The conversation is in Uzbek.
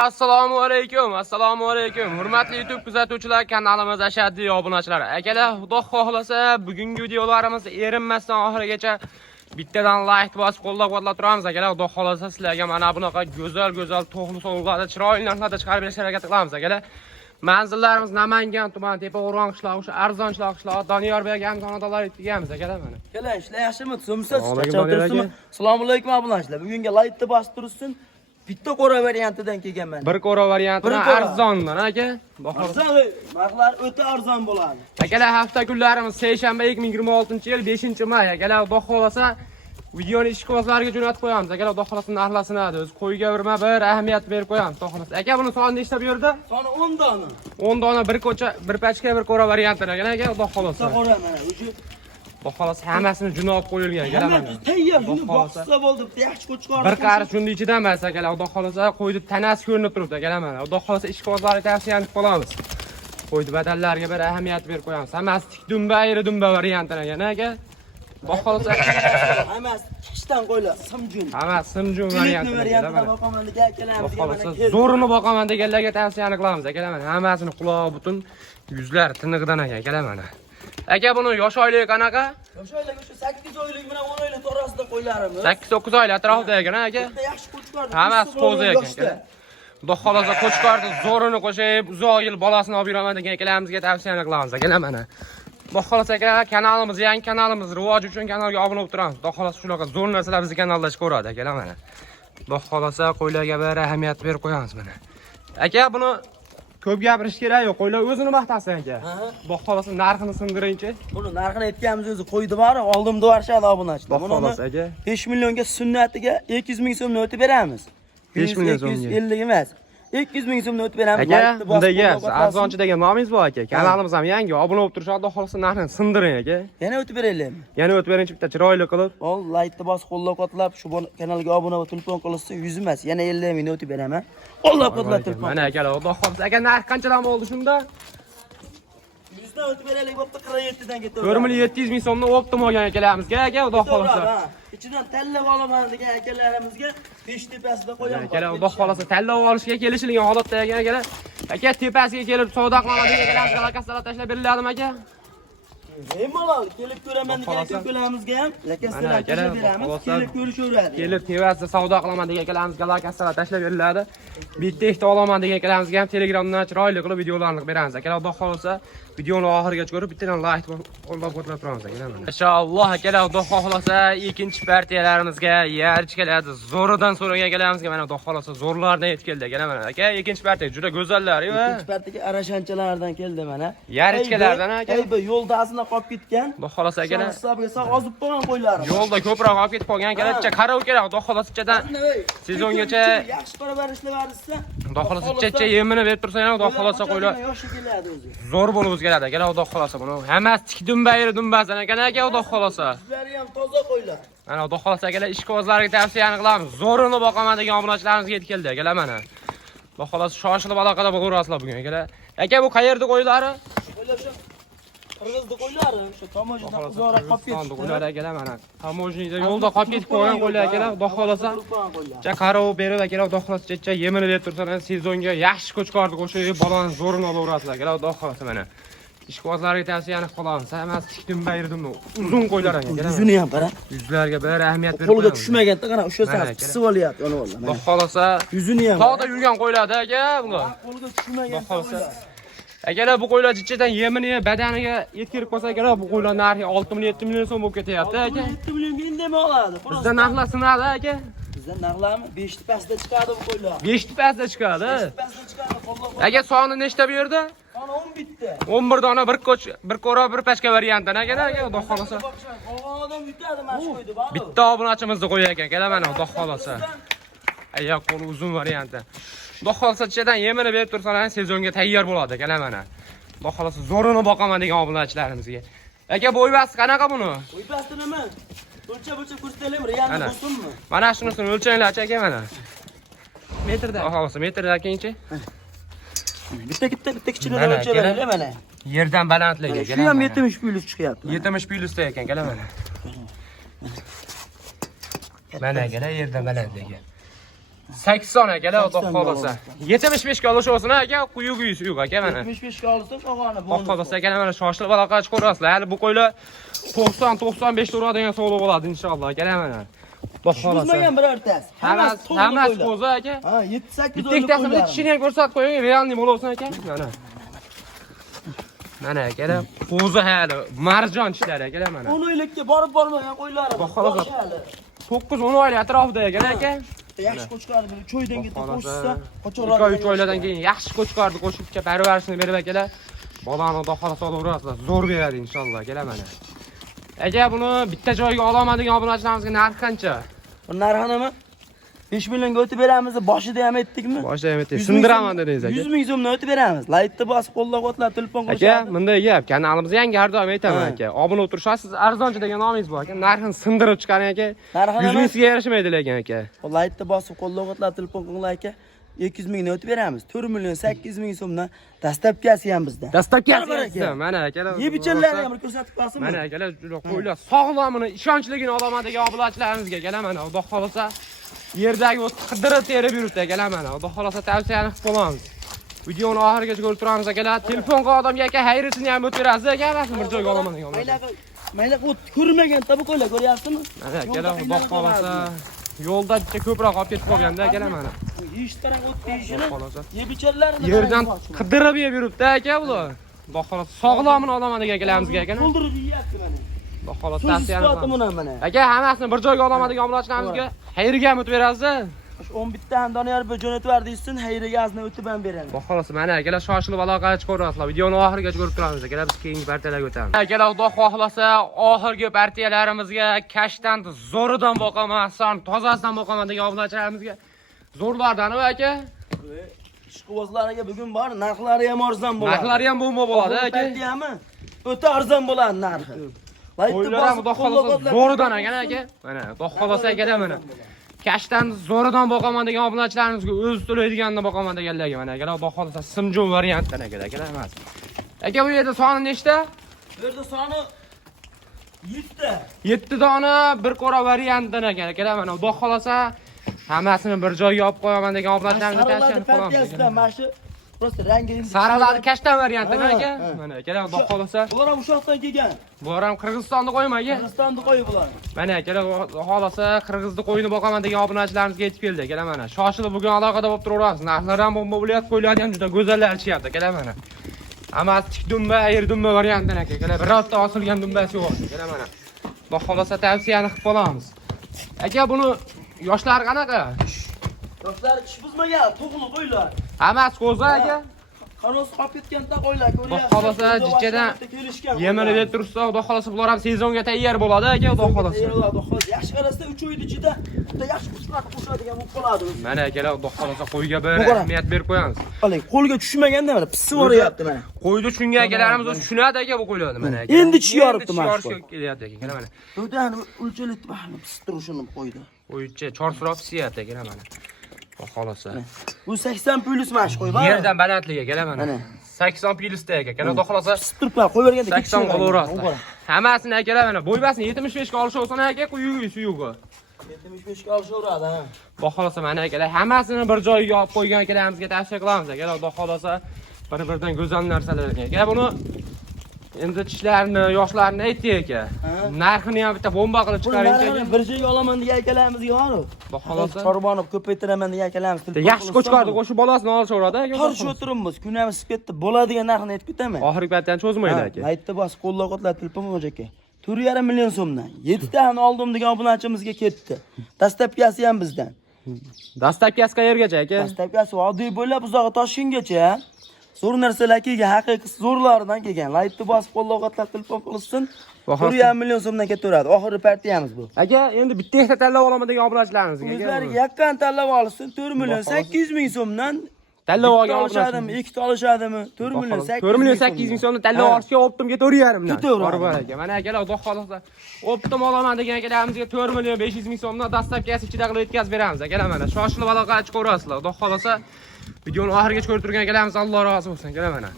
Assalomu alaykum. Hurmatli YouTube kuzatuvchilar, kanalimiz ashaddiy obunachilar. Akalar, Xudo xohlasa, bugungi videolarimiz erinmasdan oxirigacha bittadan like bosib qo'llab-quvvatlab turamiz. Akalar, Xudo xohlasa sizlarga mana bunaqa go'zal to'g'ri so'llarda chiroyli narxlarda chiqarib berishga harakat qilamiz. Akalar, manzillarimiz Namangan tumani, Tepa-O'rg'on qishlog'i, o'sha arzon qishlog'i, Doniyorbek hamxonadonlar yetganmiz akalar mana. Kelar, ishlar yaxshimi? So'msiz chaqirtirsinmi? Assalomu alaykum obunachilar. Bugungi laytni bosib tursin. Bitta qora variantidan kelganman. Bir qora variantidan arzondan aka. Arzon, narxlar o'ta arzon bo'ladi. Akalar, hafta kunlarimiz seshanba 2026-yil 5-may. Akalar, Xudo xolasa videoni ishqibozlarga jo'natib qo'yamiz. Akalar, Xudo xolasa narxlasini o'zi qo'yga bir ahamiyat berib qo'yamiz. Xudo xolasa. Aka, buni soni nechta bu yerda? Soni 10 dona. 10 dona bir ko'cha, bir pachka, bir qora variantidan. Aka, Xudo xolasa. Qora mana, o'sha Xudo xolasa hammasini junab qo'yilgan. Akalar, mana. Tayyor, shuni boqsa bo'ldi, yaxshi qo'chqor. Bir qari shunday ichidan emas akalar. Xudo xolasa qo'yni tanasi ko'rinib turibdi akalar mana. Xudo xolasa ishqibozlarga tavsiyani qilamiz. Qo'yni badallariga bir ahamiyat berib qo'yamiz. Hammasi tik dumba variantidan yana aka. Xudo xolasa hammasi tikishdan qo'ylar, simjun. Hammasi simjun variantidan. Boqamandiga akalarimiz mana zo'rini boqaman deganlarga tavsiyani qilamiz akalar mana. Hammasini quloq butun yuzlar tiniqdan akalar mana. Aka, buni yosh oylik qanaqa? Yosh oylik o'sha 8 oylik bilan 10 oylik orasida qo'ylarimiz. 8-9 oylik atrofida ekan aka. Yaxshi qo'chqor. Hammasi qo'zi ekan. Xudo xolasa qo'chqorni zo'rini qo'shib, uzoq yil bolasini olib yuraman degan akalarimizga tavsiyani qilamiz akalar mana. Xudo xolasa aka, kanalimiz, yangi kanalimiz rivoj uchun kanalga obuna bo'lib turamiz. Xudo xolasa shunaqa zo'r narsalar bizning kanalda chiqaveradi akalar mana. Xudo xolasa qo'ylarga bir ahamiyat berib qo'yamiz mana. Aka, buni ko'p gapirish kerak yo'q, qo'ylar o'zini maqtasin aka. Xudo xolasa narxini sindiringchi. Buni narxini aytganimiz o'zi qo'ydi bor, oldimda varshada obunachilar. Xudo xolasa aka. 5 millionga sunnatiga 200 ming so'mni o'tib beramiz. 5 million so'mga. 250 emas. 200 ming so'mni o'tib beramiz. Aka, bundaga arzonchi degan nomingiz bor aka. Kanalimiz ham yangi, obuna bo'lib turish, Xudo xolasa narxini sindiring aka. Yana o'tib beraylikmi? Yana o'tib beringchi bitta chiroyli qilib. Ol, laytni bosib qo'llab-quvvatlab, shu kanalga obuna bo'lib telefon qilsa 100 emas, yana 50 mingni o'tib beraman. Qo'llab-quvvatlab telefon. Mana akalar, Xudo xolasa aka, narx qanchadan bo'ldi shunda? 100 dan o'tib beraylik, bo'pti 47 dan ketaveradi. 4700 ming so'mni optim olgan akalarimizga aka, Xudo xolasa. Ichidan tanlab olaman degan akalarimizga 5 tepasida qo'yamiz. Akalar, Xudo xolasa tanlab olishga kelishilgan holatda ekan akalar. Aka, tepasiga kelib savdo qilaman degan akalarimizga lokatsiyalar tashlab beriladimi aka? Bemalol kelib ko'raman degan akalarimizga ham lokatsiyalar tashlab beramiz. Kelib ko'rishaveradi. Kelib tepasida savdo qilaman degan akalarimizga lokatsiyalar tashlab beriladi. Bitta ikkita olaman degan akalarimizga ham Telegramdan chiroyli qilib videolarni beramiz. Akalar, Xudo xolasa videoni oxirigacha ko'rib bittadan like qo'llab-quvvatlab turamiz akalar. Inshaalloh akalar, Xudo xolasa ikkinchi partiyalarimizga yarch keladi. Zo'ridan so'ragan akalarimizga mana Xudo xolasa zo'rlardan yetib keldi akalar mana. Aka, ikkinchi partiya juda go'zallar va ikkinchi partiyaga arashanchalardan keldi mana. Yarchkalardan aka. Aybi yo'lda asina qolib ketgan. Xudo xolasa akalar. Hisobiga sog' ozib qo'ygan qo'ylarim. Yo'lda ko'proq olib ketib qolgan akalar. Bitta qarov kerak. Xudo xolasa ichadan sezongacha yaxshi parvarishlayversa, Xudo xolasa icha yemini berib tursa ham Xudo xolasa qo'ylar yoshi keladi o'zi. zo'r bo'lib o'zgaradi akalar. Xudo xolasa buni hammasi tik dumbasan ekan aka, Xudo xolasa. Sizlari ham toza qo'ylar. Mana Xudo xolasa akalar, ishqibozlarga tavsiyani qilamiz. Zo'rini boqaman degan obunachilarimizga yetib keldi akalar mana. Xudo xolasa shoshilib aloqada bo'laverasizlar bugun akalar. Aka, bu qayerda qo'ylari? Qo'ylar shu Qirg'izda qo'ylari, shu Tomojinda uzoqroq qolib ketdi. Qo'ylar akalar mana. Tomojinda yo'lda qolib ketib qolgan qo'ylar akalar. Xudo xolasa qarov berib akalar, Xudo xolasa icha yemini berib tursalar, sezonga yaxshi qo'chqorni qo'shib, bolani zo'rini olaverasizlar akalar. Xudo xolasa mana. Ishqibozlarga tavsiyani qilamiz. Hammasi tikdim bayirdim. Uzun qo'ylar ekan. Yuzini ham qara. Yuzlarga bir ahamiyat berib. Qo'lga tushmaganda qara, o'sha saf qisib olyapti, yonib oldi. Xudo xolasa yuzini ham. tog'da yurgan qo'ylarda aka bular. Qo'lga tushmagan. Xudo xolasa. Akalar, bu qo'ylar ichidan yemini, badaniga yetkirib qolsa akalar, bu qo'ylar narxi 6 million 7 million so'm bo'lib ketyapti aka. 7 millionga indamay oladi. Bizda narxlar sinadi aka. Bizda narxlarmi 5 tepasida chiqadi bu qo'ylar. 5 tepasida chiqadi. 5 tepasida chiqadi, qo'llab. Aka, soni nechta bu yerda? Soni 10 bitta. 11 dona bir qo'ra, bir pachka variantdan aka, Xudo xolasa. Odam yutadi mana shu qo'ydi, bor. Bitta obunachimizni qo'yar ekan, akalar mana Xudo xolasa. Oyoq qo'li uzun variantda. Xudo xolasa ichidan yemini berib tursalar, sezonga tayyor bo'ladi akalar mana. Xudo xolasa zo'rini boqaman degan obunachilarimizga. Aka, bo'yvasi qanaqa buni? Bo'yvasi nima? O'lchab ko'rsataylik, realni bo'lsinmi? Mana shunisini o'lchanglar-chi aka mana. Metrda. Xudo xolasa metrda akangchi. Bitta kichikroq o'lchaveraylik mana. Yerdan balandligi. Shu ham 70 plus chiqyapti. 70 plusda ekan, akalar mana. Mana akalar yerdan balandligi. 80 aka, xudo 80 xolasa. 75 ga olish olsin aka, quyi suyuq aka mana. 75 ga olsa og'ani Xudo xolasa aka mana shoshilib aloqa chiqarasizlar. Hali bu qo'ylar 90-95 turadigan savdo bo'ladi inshaalloh aka mana. Xudo xolasa. Buzmagan birortasi. Hammasi qo'zi aka. Ha, 7-8 Bitta ikkitasi bilan tishini ham ko'rsatib qo'ying, realniy bo'lsin aka. Mana. Mana aka, qo'zi hali marjon tishlari aka mana. 10 oylikka borib bormagan qo'ylari. Xudo xolasa. 9-10 oylik atrofida ekan aka. Yaxshi qo'chqarni bir cho'ydan ketib qo'shsa, qo'choqlar. 2-3 oylardan keyin yaxshi qo'chqarni qo'shib parvarishini berib akalar. Bolani xudo xolasa olaverasizlar. Zo'r beradi inshaalloh aka mana. Aka buni bitta joyga ololmaydigan obunachilarimizga narxi qancha? Bu narxi nima? 5 millionga o'tib beramiz, boshida ham aytdikmi? Boshida ham aytdik. Sindiraman dedingiz aka. 100 ming so'mdan o'tib beramiz. Laytni bosib qo'llab-qo'tlab telefon aka, qilishadi. bunday gap. Kanalimizga yangi har doim aytaman aka. Obuna o'tirishasiz, arzonchi degan nomingiz bor aka. Narxini sindirib chiqaring aka. 100 mingga yarashmaydi lekin aka. Laytni bosib qo'llab-qo'tlab telefon qilinglar aka. 200 mingni o'tib beramiz. 4 million 800 ming so'mdan dastlabkasi ham bizda. Dastlabkasi mana akalar. Yebichanlarni ham ko'rsatib qo'yasizmi? Mana akalar juda qo'ylar sog'lomini, ishonchligini olaman degan obunachilarimizga kelaman. Xudo xolasa yerdagi o'z qidirib terib yuribdi akalar mana. Xudo xolasa tavsiyani qilib qolamiz. Videoni oxirigacha ko'rib turamiz akalar. Telefonga odamga aka xayrisini ham o'tirasiz aka, emasmi bir joyga olaman degan. Mayli o't ko'rmagan tabi qo'ylar, ko'ryapsizmi? Mana akalar xudo xolasa yo'lda bitta ko'proq olib ketib qolganda akalar mana. Ish taraf o't deyishini yebichanlarni yerdan qidirib yeb yuribdi aka ular. Xudo xolasa sog'lomini olaman degan akalarimizga aka. To'ldirib yeyapti mana. Xudo xolasa tavsiyani qilamiz. Mana. Aka hammasini bir joyga olaman degan obunachilarimizga xayriga ham o'tib berasiz. 11 dan Doniyor bir jo'natib berdingizsin, xayriga azni o'tib ham beramiz. Xudo xolasa mana akalar shoshilib aloqaga chiqaverasizlar. Videoni oxirigacha ko'rib turamiz akalar. Biz keyingi partiyalarga o'tamiz. Akalar xudo xohlasa oxirgi partiyalarimizga kashdan zo'ridan boqaman, son tozasidan boqaman degan obunachilarimizga zo'rlardan aka. Ishqibozlariga bugun bor, narxlari ham arzon bo'ladi. Narxlari ham bo'lma bo'ladi aka. Partiyami? O'ta arzon bo'ladi narxi. Qo'ylar ham xudo xolasa zo'ridan aka. Mana xudo xolasa akalar mana. Kashdan zo'ridan boqaman degan obunachilarimizga o'z to'laydiganini boqaman deganlarga mana akalar xudo xolasa simjon variantdan akalar emas. Aka bu yerda soni nechta? Bu yerda soni 7 ta. 7 dona bir qora variantdan akalar mana xudo xolasa hammasini bir joyga olib qo'yaman degan obunachilarimizga tavsiya qilamiz. Mana shu prosta rangi saralarni kashtan variantdan aka. Mana akalar xudo xolasa. Bular ham Ushoqdan kelgan. Bular ham Qirg'izistonni qo'ymaga. Qirg'izistonni qo'yi bular. Mana akalar xolasa Qirg'izni qo'yini boqaman degan obunachilarimizga yetib keldi akalar mana. Shoshilib bugun aloqada bo'lib turaveramiz. Narxlar ham bomba bo'lyapti, qo'ylarni ham juda go'zallar chishyapti akalar mana. Amma tik dumba, ayer dumba variantdan akalar. Birorta osilgan dumbasi yo'q akalar mana. Xudo xolasa tavsiyani qilib qolamiz. Aka buni yoshlari qanaqa? Yoshlari ish buzmagan, to'g'ri qo'ylar. Hammasi qo'zi aka. Qanos qolib ketganda qo'ylar ko'ryapsiz. Xudo xolasa jichchadan yemini deb tursa, xudo xolasa bular ham sezonga tayyor bo'ladi aka, xudo xolasa. Yaxshi qarasa 3 oyning ichida bitta yaxshi qushlar qo'shadigan bo'lib qoladi. Mana akalar xudo xolasa qo'yga bir ahamiyat berib qo'yamiz. Oling, qo'lga tushmaganda mana pisib boryapti mana. Qo'yni tushungan akalarimiz o'zi tushunadi aka bu qo'ylarni mana aka. Endi tish yoribdi mana. Kelyapti aka, mana. O'dan o'lchalib mana pisib turishini qo'ydi. Qo'ychi chorsroq pisiyapti aka mana. Xudo xolasa. Bu 80 plus mash qo'y bor. Yerdan balandligi aka mana. 80 plyusda aka. Xudo xolasa pisib turiblar, qo'yverganda 80 qolaveradi. Hammasini akalar mana bo'ybasini 75 ga olish olsin aka, quyugi suyugi. 75 ga olishaveradi ha. Xudo xolasa mana akalar hammasini bir joyga olib qo'ygan akalarimizga tavsiya qilamiz aka. Xudo xolasa bir-biridan go'zal narsalar ekan. Aka buni endi tishlarini, yoshlarini aytdik aka. Narxini ham bitta bomba qilib chiqaring aka. Bir joyga olaman degan akalarimizga bor. Xudo xolasa Qorbonib ko'paytiraman degan akalarimiz. yaxshi qo'chqarni qo'shib bolasini olishaveradi aka. Qarshi o'tiribmiz, kunamiz isib ketdi. Bo'ladigan narxini aytib ketaman. Oxirgi paytdan cho'zmaydi aka. Aytdi bos, qo'llab-qo'tlab telefon aka. 4,5 million so'mdan 7 tani oldim degan obunachimizga ketdi. Dastlabkasi ham bizdan. Dastlabkasi qayergacha aka? Dastlabkasi oddiy bo'ylab uzoqqa Toshkentgacha. Zo'r narsalar kelgan, haqiqiy zo'rlardan kelgan. Laytni bosib qo'llab-qo'tlab telefon qilsin. 4,5 million so'mdan ketaveradi. Oxirgi partiyamiz bu. Aka, endi bitta ikkita tanlab olaman degan obunachilarimizga aka. O'zlariga yakkan tanlab olsin, 4 million 800 ming so'mdan tanlab olgan olishadimi, ikkita olishadimi? 4 million 800 4 million 800 ming so'mdan tanlab olishga optim ketaveramdan. Ketaveradi. Bor aka. Mana akalar xudo xolasa optim olaman degan akalarimizga 4 million 500 ming so'mdan dastlabkasi ichida qilib yetkazib beramiz akalar mana. Shoshilib aloqaga chiqaverasizlar. Xudo xolasa videoni oxirigacha ko'rib turgan akalarimiz Alloh rozi bo'lsin akalar mana.